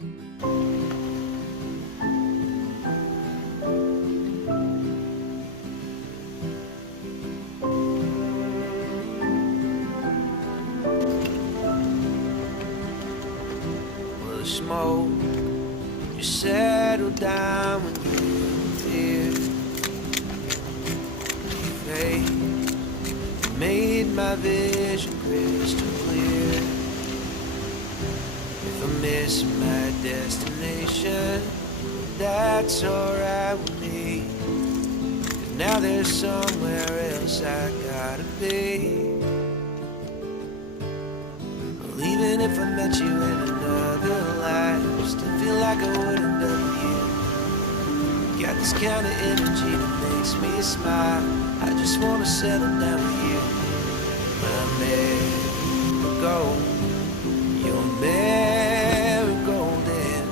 Well, the smoke just settled down when you appeared. Your face made my vision crystal clear. If I miss my destination, that's alright with me. 'Cause now there's somewhere else I gotta be. Well, even if I met you in another life, still feel like I wouldn't have you. Got this kind of energy that makes me smile. I just wanna settle down with you. My marigold, your marigold, and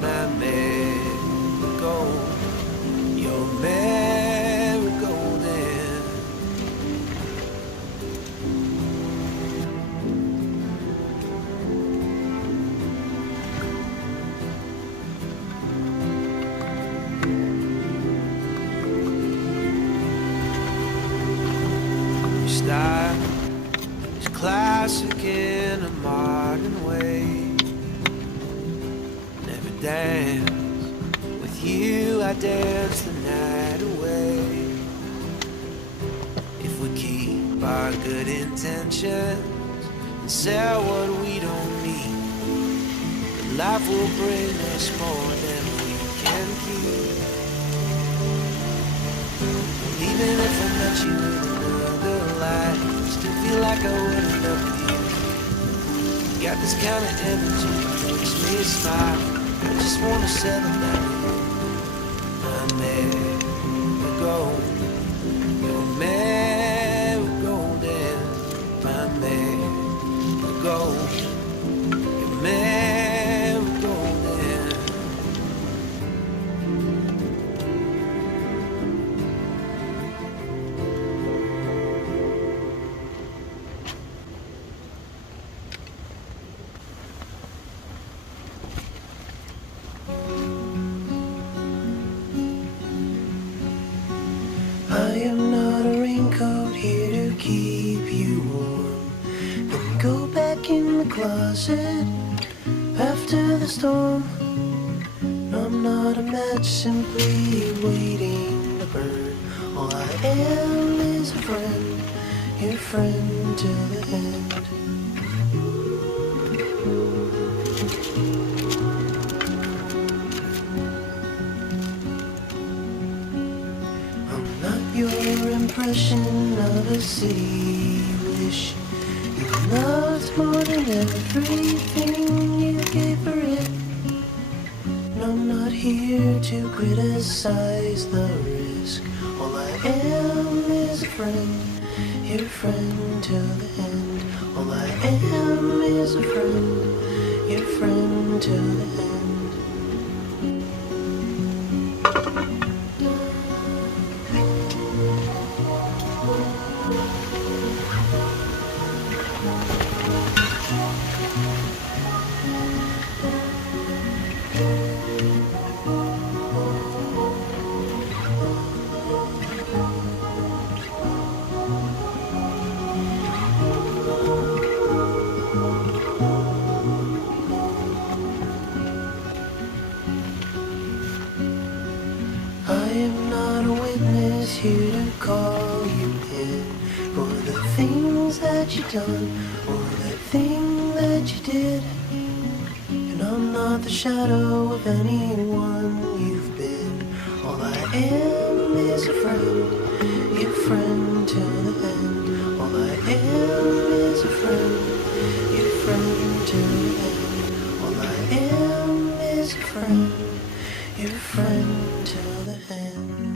my marigold, your marigold, and your style is classic in a modern way. Never dance with you, I dance the night away. If we keep our good intentions and sell what we don't need, then life will bring us more than we can keep. And even if I met you in another life, still feel like I wouldn't up with you. Got this kind of energy that makes me smile. I just wanna settle down with you. My marigold, your marigold, and my marigold, your marigold, and I am not a raincoat here to keep you warm. Then go back in the closet after the storm. I'm not a match simply waiting to burn. All I am is a friend, your friend till the end. Your impression of a city wish you loved more than everything you gave for it. And I'm not here to criticize the risk. All I am is a friend, your friend till the end. All I am is a friend, your friend till the end. I am not a witness here to call you in for the things that you done or the thing that you did. And I'm not the shadow of anyone you've been. All I am is a friend, your friend till the end. All I am is a friend, your friend till the end. All I am is a friend, your friend till the end.